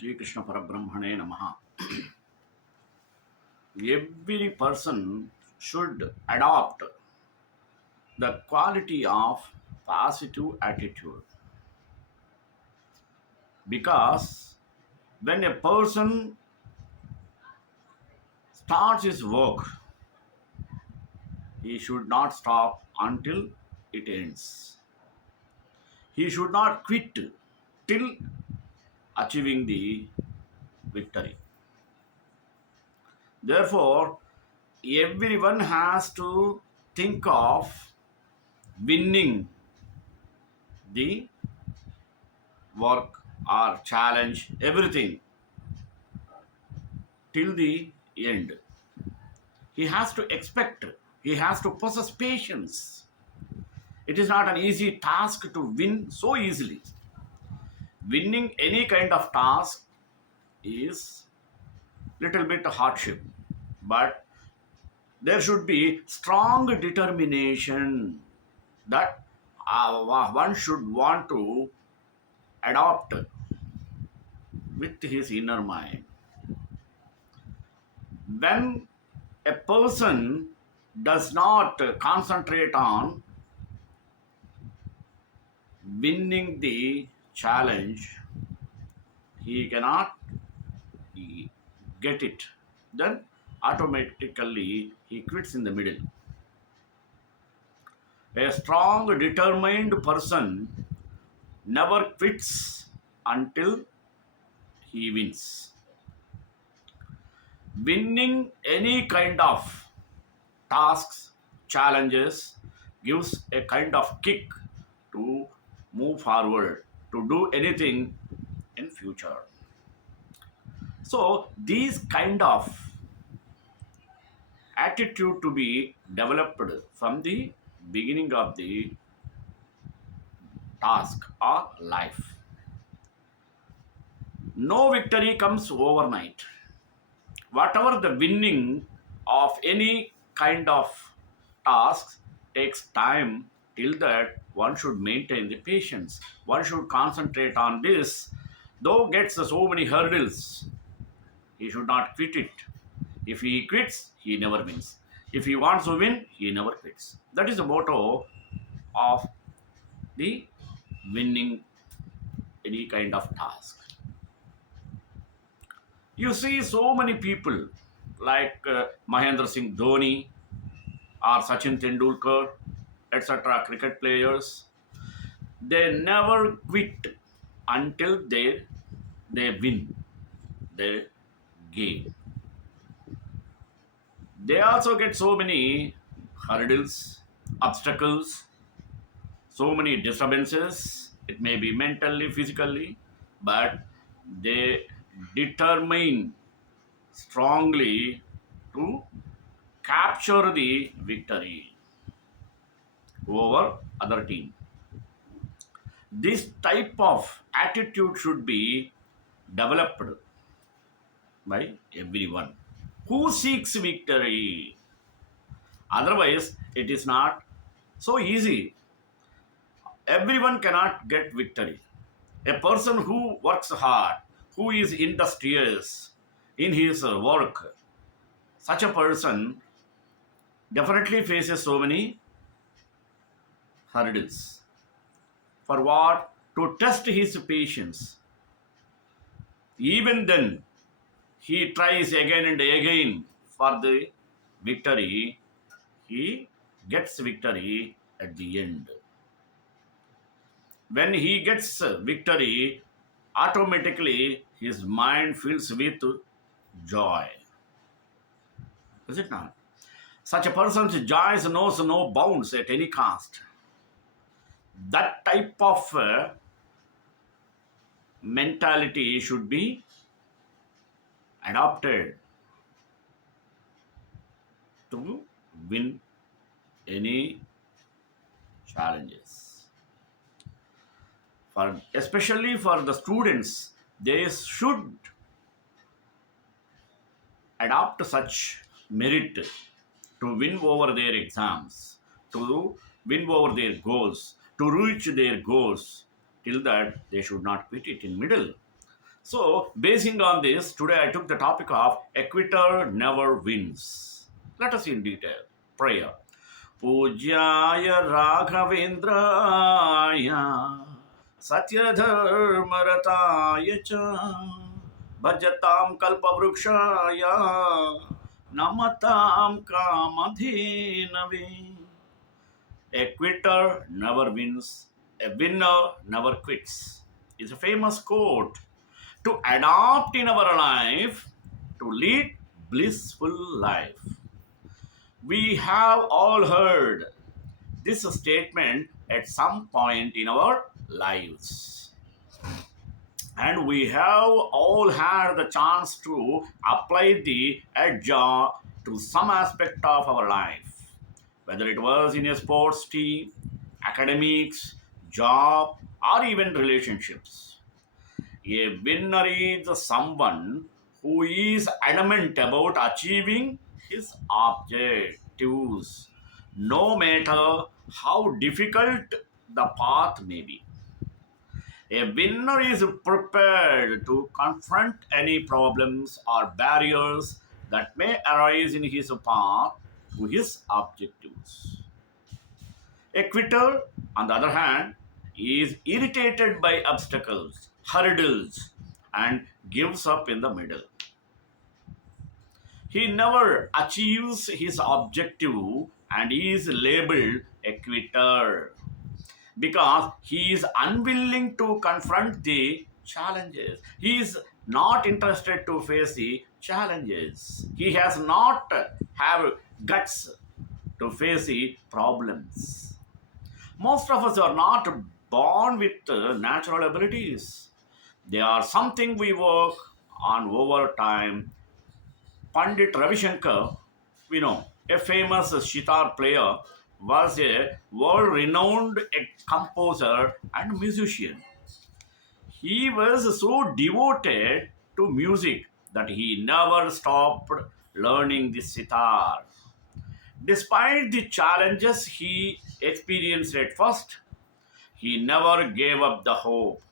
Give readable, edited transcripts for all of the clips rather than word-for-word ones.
Shri Krishna Parabrahmane Namaha. Every person should adopt the quality of positive attitude, because when a person starts his work, he should not stop until it ends. He should not quit till achieving the victory. Therefore, everyone has to think of winning the work or challenge, everything till the end. He has to expect, he has to possess patience. It is not an easy task to win so easily. Winning any kind of task is little bit hardship, but there should be strong determination that one should want to adopt with his inner mind. When a person does not concentrate on winning the challenge, he cannot get it. Then automatically he quits in the middle. A strong, determined person never quits until he wins. Winning any kind of tasks, challenges gives a kind of kick to move forward, to do anything in future. So these kind of attitude to be developed from the beginning of the task or life. No victory comes overnight. Whatever the winning of any kind of tasks takes time, till that one should maintain the patience. One should concentrate on this. Though gets so many hurdles, he should not quit it. If he quits, he never wins. If he wants to win, he never quits. That is the motto of the winning any kind of task. You see so many people like Mahendra Singh Dhoni or Sachin Tendulkar, etc., cricket players. They never quit until they win their game. They also get so many hurdles, obstacles, so many disturbances. It may be mentally, physically, but they determine strongly to capture the victory over other team. This type of attitude should be developed by everyone who seeks victory. Otherwise, it is not so easy. Everyone cannot get victory. A person who works hard, who is industrious in his work, such a person definitely faces so many hurdles. For what? To test his patience. Even then, he tries again and again for the victory. He gets victory at the end. When he gets victory, automatically his mind fills with joy. Is it not? Such a person's joy knows no bounds at any cost. That type of mentality should be adopted to win any challenges. Especially for the students, they should adopt such merit to win over their exams, to win over their goals, to reach their goals. Till that, they should not quit it in middle. So, basing on this, today I took the topic of a quitter never wins. Let us in detail. Prayer. Pujyaya Raghavendraya Satyadharmarataya cha Bhajatam Kalpavrukshaya Namatam Kamadhenave. A quitter never wins, a winner never quits. It's a famous quote to adopt in our life to lead blissful life. We have all heard this statement at some point in our lives. And we have all had the chance to apply the edge to some aspect of our life, whether it was in a sports team, academics, job, or even relationships. A winner is someone who is adamant about achieving his objectives, no matter how difficult the path may be. A winner is prepared to confront any problems or barriers that may arise in his path to his objectives. A quitter, on the other hand, is irritated by obstacles, hurdles, and gives up in the middle. He never achieves his objective and is labeled a quitter because he is unwilling to confront the challenges. He is not interested to face the challenges. He has not have guts to face the problems. Most of us are not born with natural abilities. They are something we work on over time. Pandit Ravi Shankar, we know, a famous sitar player, was a world renowned composer and musician. He was so devoted to music that he never stopped learning the sitar. Despite the challenges he experienced at first, he never gave up the hope.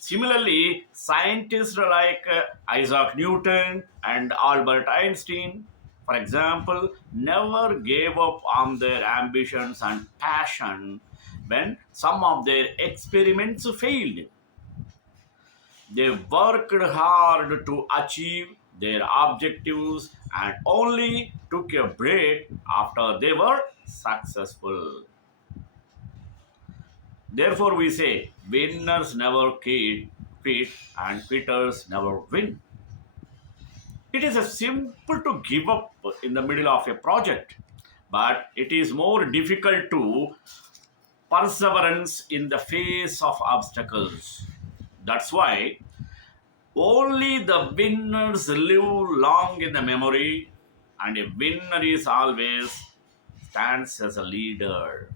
Similarly, scientists like Isaac Newton and Albert Einstein, for example, never gave up on their ambitions and passion when some of their experiments failed. They worked hard to achieve their objectives and only took a break after they were successful. Therefore, we say winners never quit and quitters never win. It is a simple to give up in the middle of a project, but it is more difficult to perseverance in the face of obstacles. That's why only the winners live long in the memory, and a winner is always stands as a leader.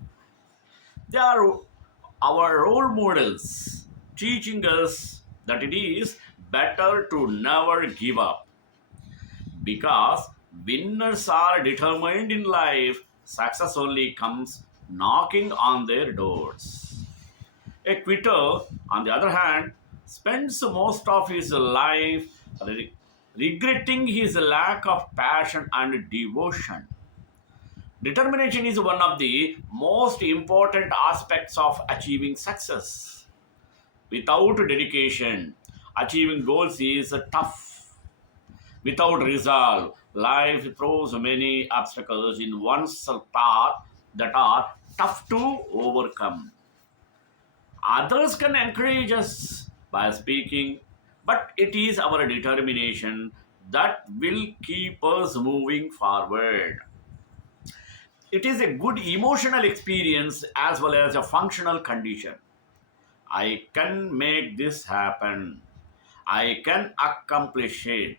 They are our role models, teaching us that it is better to never give up because winners are determined in life. Success only comes knocking on their doors. A quitter, on the other hand, spends most of his life regretting his lack of passion and devotion. Determination is one of the most important aspects of achieving success. Without dedication, achieving goals is tough. Without resolve, life throws many obstacles in one's path that are tough to overcome. Others can encourage us by speaking, but it is our determination that will keep us moving forward. It is a good emotional experience as well as a functional condition. I can make this happen. I can accomplish it.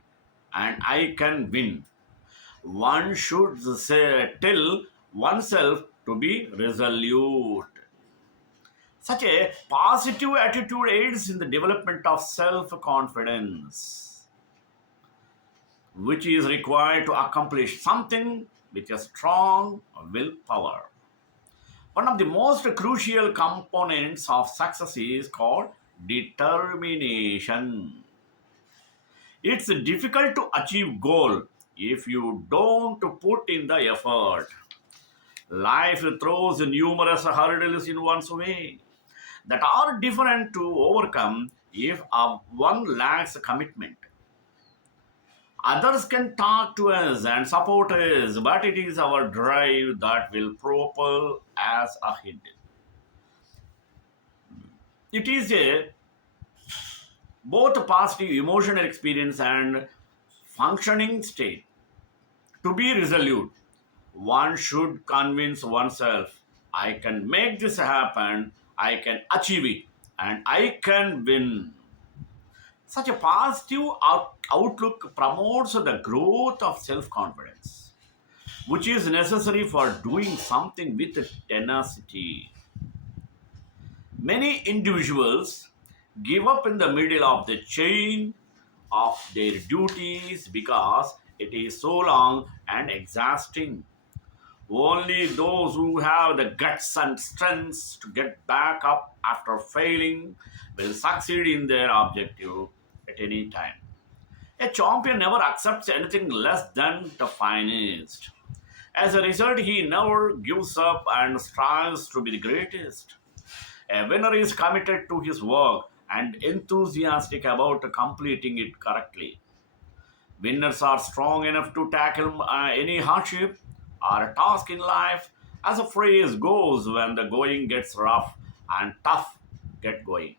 And I can win. One should tell oneself to be resolute. Such a positive attitude aids in the development of self confidence, which is required to accomplish something with a strong willpower. One of the most crucial components of success is called determination. It's difficult to achieve goal if you don't put in the effort. Life throws numerous hurdles in one's way that are different to overcome if one lacks commitment. Others can talk to us and support us, but it is our drive that will propel us ahead. It is a both positive emotional experience and functioning state. To be resolute, one should convince oneself, I can make this happen, I can achieve it, and I can win. Such a positive outlook promotes the growth of self confidence, which is necessary for doing something with tenacity. Many individuals give up in the middle of the chain of their duties because it is so long and exhausting. Only those who have the guts and strength to get back up after failing will succeed in their objective at any time. A champion never accepts anything less than the finest. As a result, he never gives up and strives to be the greatest. A winner is committed to his work and enthusiastic about completing it correctly. Winners are strong enough to tackle any hardship or task in life. As a phrase goes, when the going gets rough and tough, get going.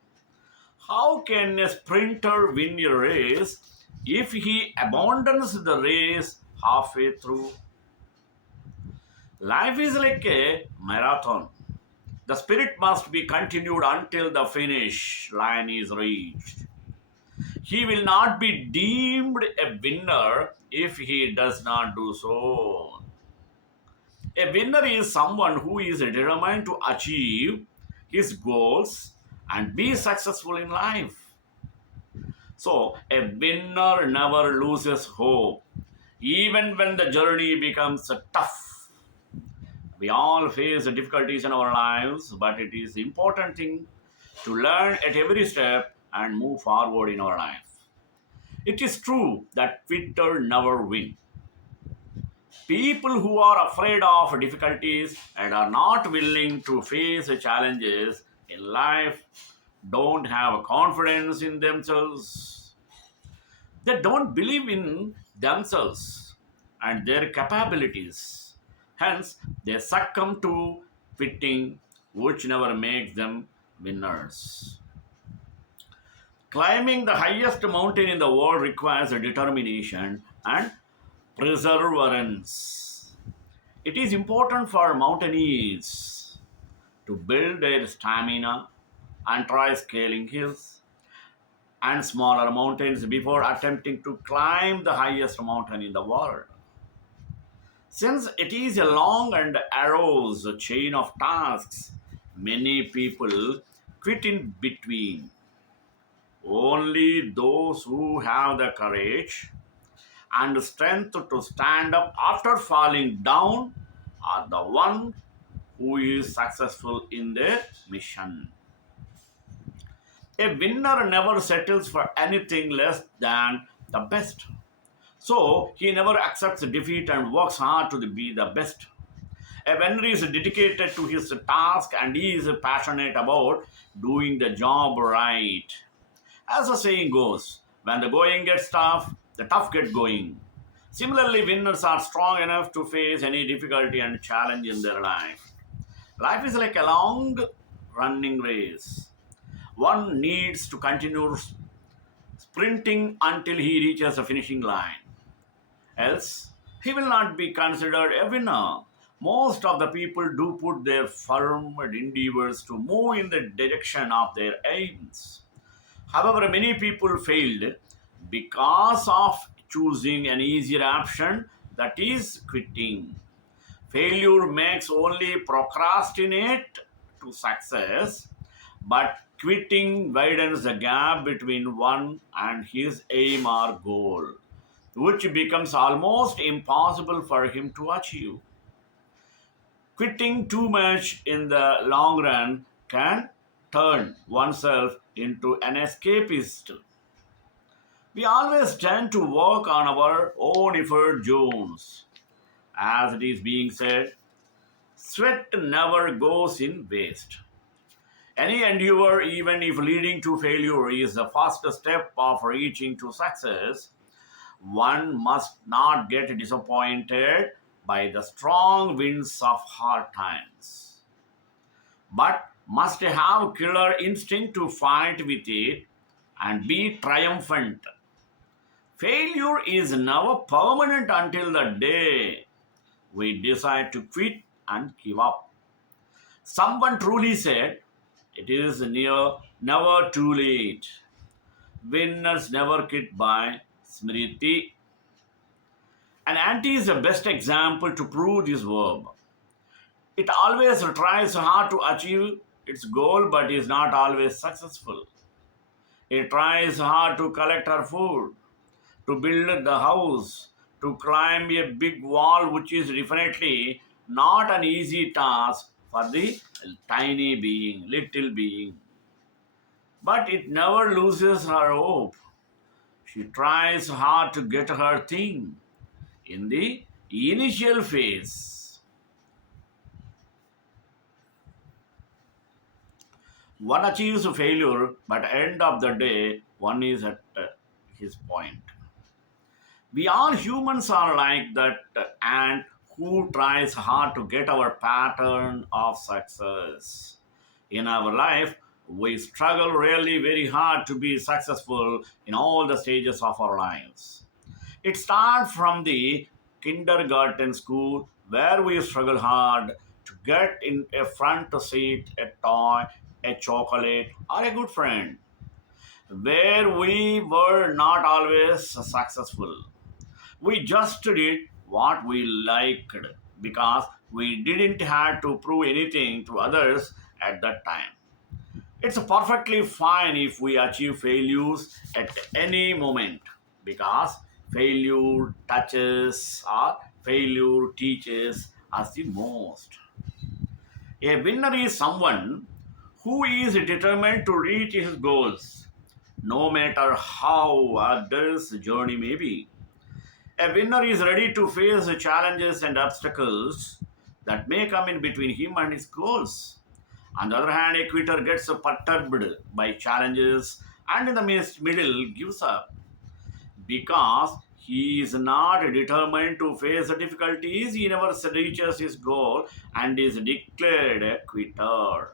How can a sprinter win a race if he abandons the race halfway through? Life is like a marathon. The spirit must be continued until the finish line is reached. He will not be deemed a winner if he does not do so. A winner is someone who is determined to achieve his goals and be successful in life. So, a winner never loses hope, even when the journey becomes tough. We all face difficulties in our lives, but it is important thing to learn at every step and move forward in our life. It is true that quitter never win. People who are afraid of difficulties and are not willing to face challenges in life don't have confidence in themselves. They don't believe in themselves and their capabilities. Hence, they succumb to quitting, which never makes them winners. Climbing the highest mountain in the world requires a determination and perseverance. It is important for mountaineers to build their stamina and try scaling hills and smaller mountains before attempting to climb the highest mountain in the world. Since it is a long and arduous chain of tasks, many people quit in between. Only those who have the courage and strength to stand up after falling down are the one who is successful in their mission. A winner never settles for anything less than the best. So he never accepts defeat and works hard to be the best. A winner is dedicated to his task and he is passionate about doing the job right. As the saying goes, when the going gets tough, the tough get going. Similarly, winners are strong enough to face any difficulty and challenge in their life. Life is like a long running race. One needs to continue sprinting until he reaches the finishing line. Else, he will not be considered a winner. Most of the people do put their firm endeavors to move in the direction of their aims. However, many people failed because of choosing an easier option, that is, quitting. Failure makes only procrastinate to success, but quitting widens the gap between one and his aim or goal, which becomes almost impossible for him to achieve. Quitting too much in the long run can turn oneself into an escapist. We always tend to work on our own effort zones. As it is being said, sweat never goes in waste. Any endeavor, even if leading to failure, is the first step of reaching to success. One must not get disappointed by the strong winds of hard times, but must have killer instinct to fight with it and be triumphant. Failure is never permanent until the day we decide to quit and give up. Someone truly said, it is never too late. Winners never quit by Smriti. An auntie is the best example to prove this verb. It always tries hard to achieve its goal but is not always successful. It tries hard to collect her food, to build the house, to climb a big wall, which is definitely not an easy task for the tiny being, little being. But it never loses her hope. She tries hard to get her thing in the initial phase. One achieves failure, but end of the day, one is at his point. We all humans are like that ant who tries hard to get our pattern of success. In our life, we struggle really very hard to be successful in all the stages of our lives. It starts from the kindergarten school where we struggle hard to get in a front seat, a toy, a chocolate, or a good friend, where we were not always successful. We just did what we liked because we didn't have to prove anything to others at that time. It's perfectly fine if we achieve failures at any moment because failure touches or failure teaches us the most. A winner is someone who is determined to reach his goals, no matter how others' journey may be. A winner is ready to face the challenges and obstacles that may come in between him and his goals. On the other hand, a quitter gets perturbed by challenges and in the middle gives up because he is not determined to face the difficulties. He never reaches his goal and is declared a quitter.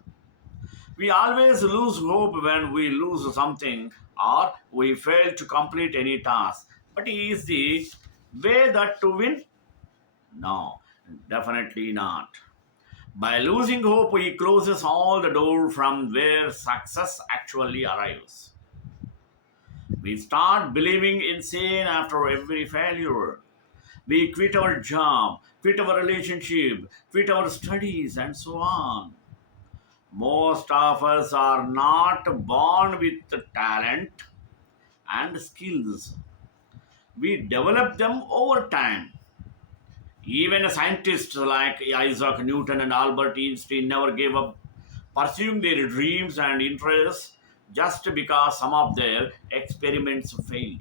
We always lose hope when we lose something or we fail to complete any task. But is the way that to win? No, definitely not. By losing hope, he closes all the door from where success actually arrives. We start believing insane after every failure. We quit our job, quit our relationship, quit our studies, and so on. Most of us are not born with talent and skills. We develop them over time. Even scientists like Isaac Newton and Albert Einstein never gave up pursuing their dreams and interests just because some of their experiments failed.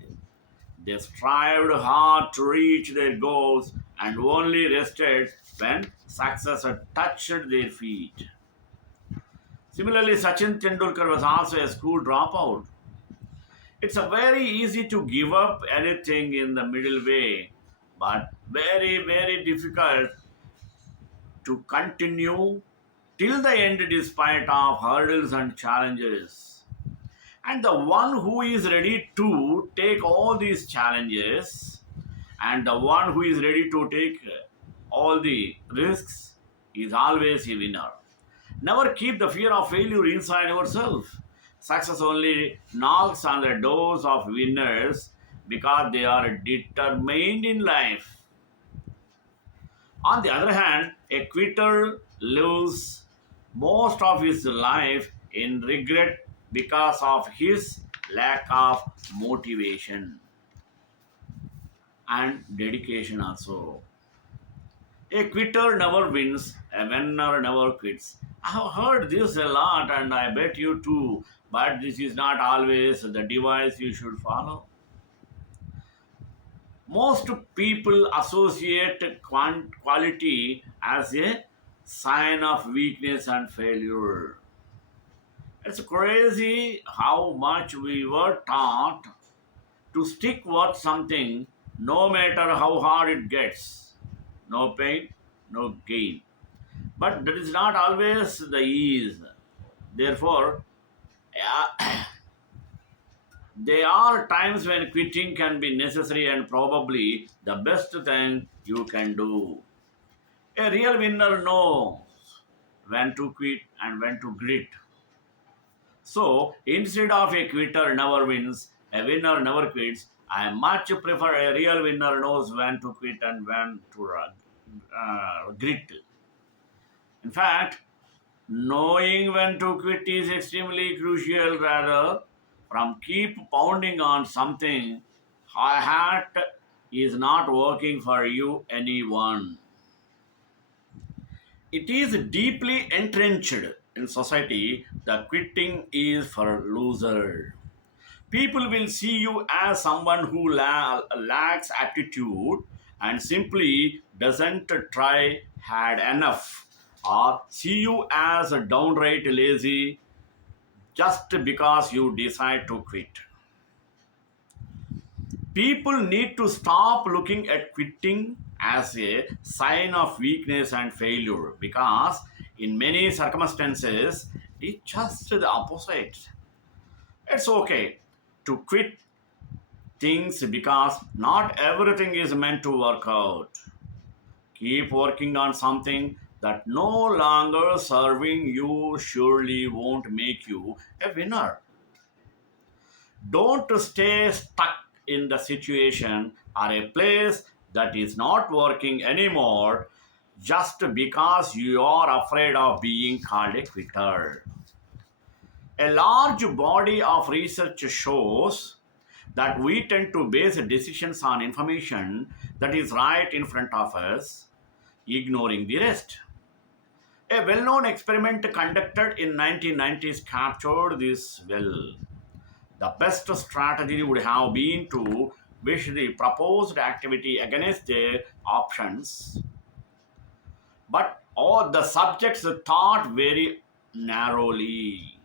They strived hard to reach their goals and only rested when success had touched their feet. Similarly, Sachin Tendulkar was also a school dropout. It's a very easy to give up anything in the middle way, but very difficult to continue till the end despite of hurdles and challenges. And the one who is ready to take all these challenges and the one who is ready to take all the risks is always a winner. Never keep the fear of failure inside yourself. Success only knocks on the doors of winners because they are determined in life. On the other hand, a quitter lives most of his life in regret because of his lack of motivation and dedication also. A quitter never wins, a winner never quits. I have heard this a lot, and I bet you too, but this is not always the device you should follow. Most people associate quality as a sign of weakness and failure. It's crazy how much we were taught to stick with something no matter how hard it gets. No pain, no gain. But that is not always the ease. Therefore, there are times when quitting can be necessary and probably the best thing you can do. A real winner knows when to quit and when to grit. So instead of a quitter never wins, a winner never quits, I much prefer a real winner knows when to quit and when to grit. In fact, knowing when to quit is extremely crucial rather from keep pounding on something hat is not working for you anyone. It is deeply entrenched in society that quitting is for loser. People will see you as someone who lacks aptitude and simply doesn't try hard enough, or see you as a downright lazy just because you decide to quit. People need to stop looking at quitting as a sign of weakness and failure because, in many circumstances, it's just the opposite. It's okay to quit things because not everything is meant to work out. Keep working on something that no longer serving you surely won't make you a winner. Don't stay stuck in the situation or a place that is not working anymore just because you are afraid of being called a quitter. A large body of research shows that we tend to base decisions on information that is right in front of us, ignoring the rest. A well-known experiment conducted in 1990s captured this well. The best strategy would have been to wish the proposed activity against their options, but all the subjects thought very narrowly.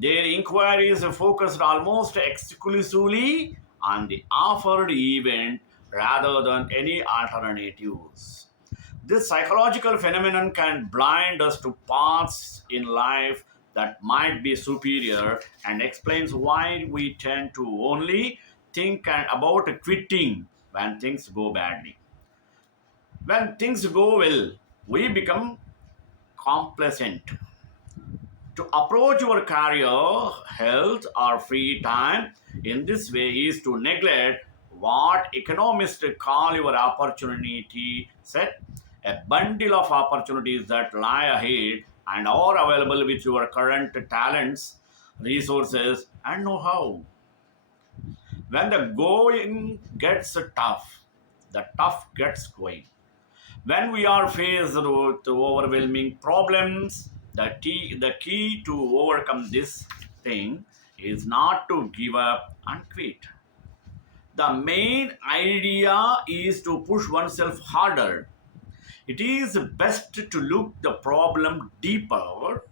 Their inquiries focused almost exclusively on the offered event rather than any alternatives. This psychological phenomenon can blind us to paths in life that might be superior and explains why we tend to only think about quitting when things go badly. When things go well, we become complacent. To approach your career, health, or free time in this way is to neglect what economists call your opportunity set, a bundle of opportunities that lie ahead and are available with your current talents, resources, and know how. When the going gets tough, the tough gets going. When we are faced with overwhelming problems, the key to overcome this thing is not to give up and quit. The main idea is to push oneself harder. It is best to look the problem deeper,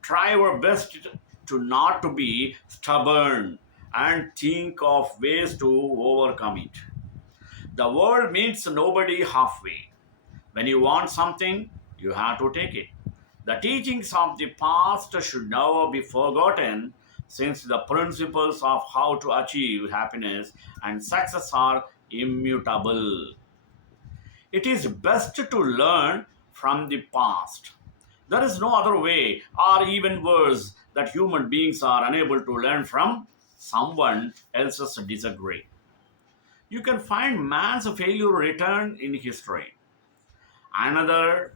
try our best to not to be stubborn and think of ways to overcome it. The world meets nobody halfway. When you want something, you have to take it. The teachings of the past should never be forgotten since the principles of how to achieve happiness and success are immutable. It is best to learn from the past. There is no other way, or even worse, that human beings are unable to learn from someone else's disagree. You can find man's failure written in history. Another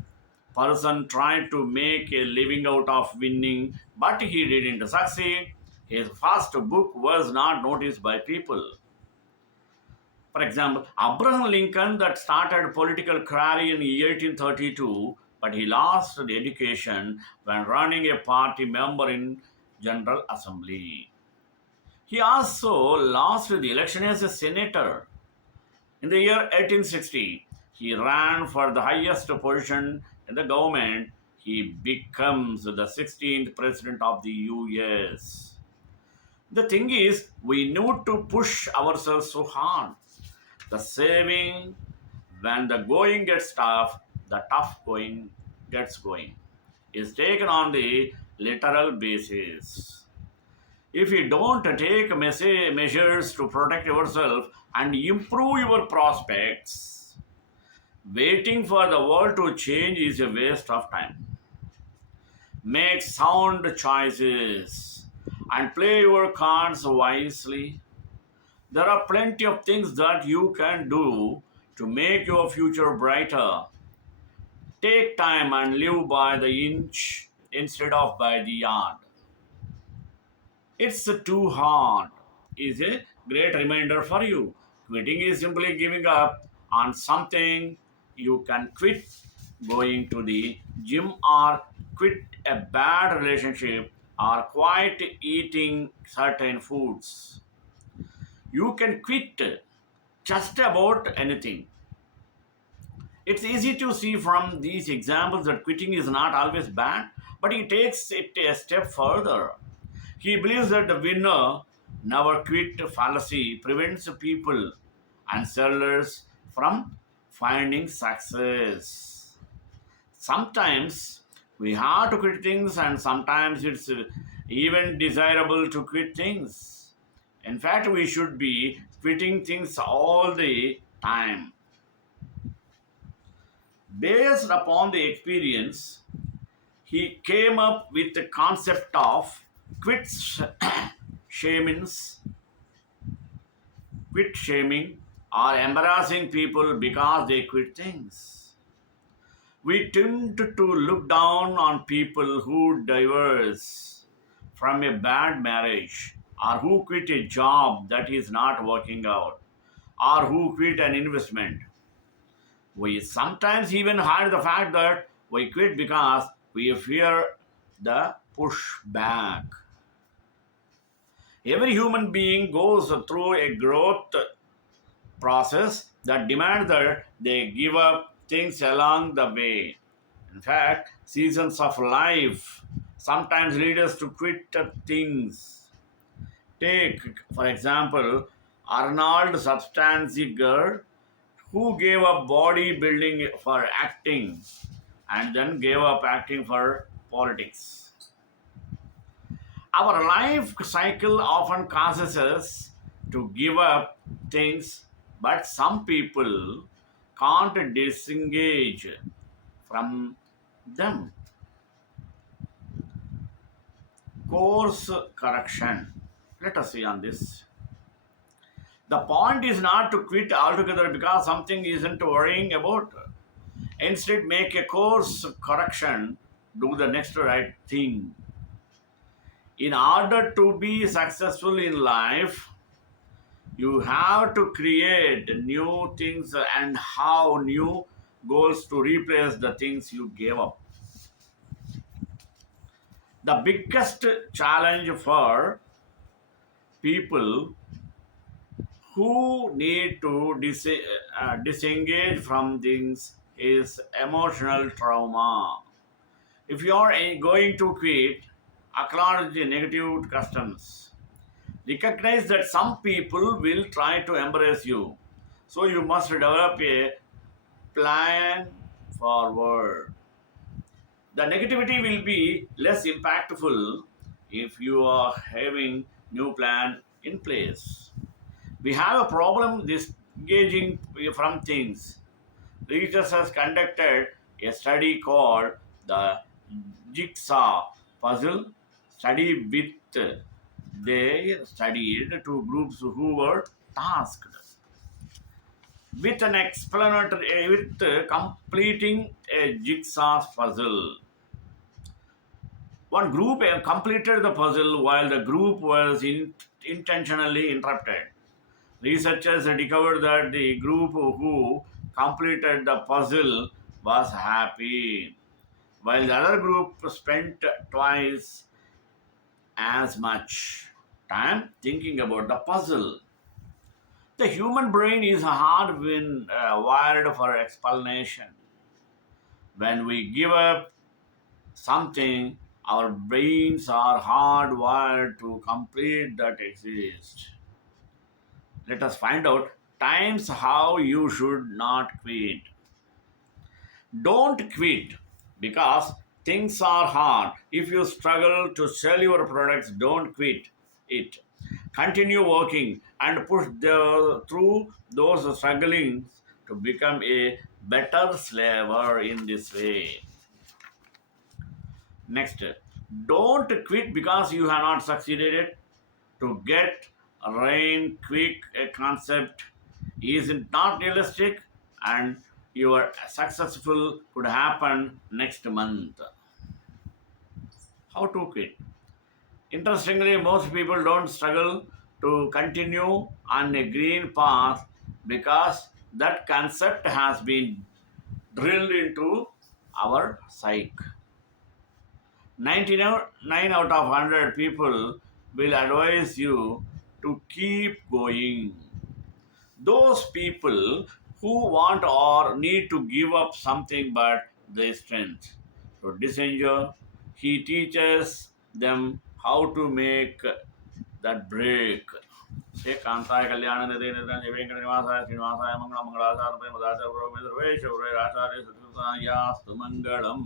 person tried to make a living out of winning, but he didn't succeed. His first book was not noticed by people. For example, Abraham Lincoln that started political career in 1832 but he lost the education when running a party member in General Assembly. He also lost the election as a senator. In the year 1860, he ran for the highest position in the government. He becomes the 16th president of the US. The thing is, we need to push ourselves so hard. The saving, when the going gets tough, the tough going gets going, is taken on the literal basis. If you don't take measures to protect yourself and improve your prospects, waiting for the world to change is a waste of time. Make sound choices and play your cards wisely. There are plenty of things that you can do to make your future brighter. Take time and live by the inch instead of by the yard. It's too hard is a great reminder for you. Quitting is simply giving up on something you can quit, going to the gym or quit a bad relationship or quit eating certain foods. You can quit just about anything. It's easy to see from these examples that quitting is not always bad, but he takes it a step further. He believes that the winner never quit fallacy prevents people and sellers from finding success. Sometimes we have to quit things, and sometimes it's even desirable to quit things. In fact, we should be quitting things all the time. Based upon the experience, he came up with the concept of quit shamings, quit shaming, or embarrassing people because they quit things. We tend to look down on people who divorce from a bad marriage, or who quit a job that is not working out, or who quit an investment. We sometimes even hide the fact that we quit because we fear the pushback. Every human being goes through a growth process that demands that they give up things along the way. In fact, seasons of life sometimes lead us to quit things. Take, for example, Arnold Schwarzenegger, who gave up bodybuilding for acting and then gave up acting for politics. Our life cycle often causes us to give up things, but some people can't disengage from them. Course correction. Let us see on this. The point is not to quit altogether because something isn't worrying about. Instead, make a course correction, do the next right thing. In order to be successful in life, you have to create new things and have new goals to replace the things you gave up. The biggest challenge for people who need to disengage from things is emotional trauma. If you are going to quit, acknowledge the negative customs. Recognize that some people will try to embrace you. So you must develop a plan forward. The negativity will be less impactful if you are having new plan in place. We have a problem disengaging from things. Researchers has conducted a study called the jigsaw puzzle study with they studied two groups who were tasked with an explanatory with completing a jigsaw puzzle. One group completed the puzzle while the group was intentionally interrupted. Researchers discovered that the group who completed the puzzle was happy. while the other group spent twice as much time thinking about the puzzle. The human brain is hard when wired for explanation. When we give up something, our brains are hardwired to complete that exist. Let us find out times how you should not quit. Don't quit because things are hard. If you struggle to sell your products, don't quit it. Continue working and push through those strugglings to become a better slaver in this way. Next, don't quit because you have not succeeded. To get rain quick a concept is not realistic and your successful could happen next month. How to quit? Interestingly, most people don't struggle to continue on a green path because that concept has been drilled into our psyche. 99 out of 100 people will advise you to keep going. Those people who want or need to give up something but their strength. So Dissenger, he teaches them how to make that break. Say Kantai Kalyana Nadina Venkatnivasaya Srinivasaya Mangala Mangala Sarvaya Madhacharya Sarvesh Acharya Satyaya Mangalam.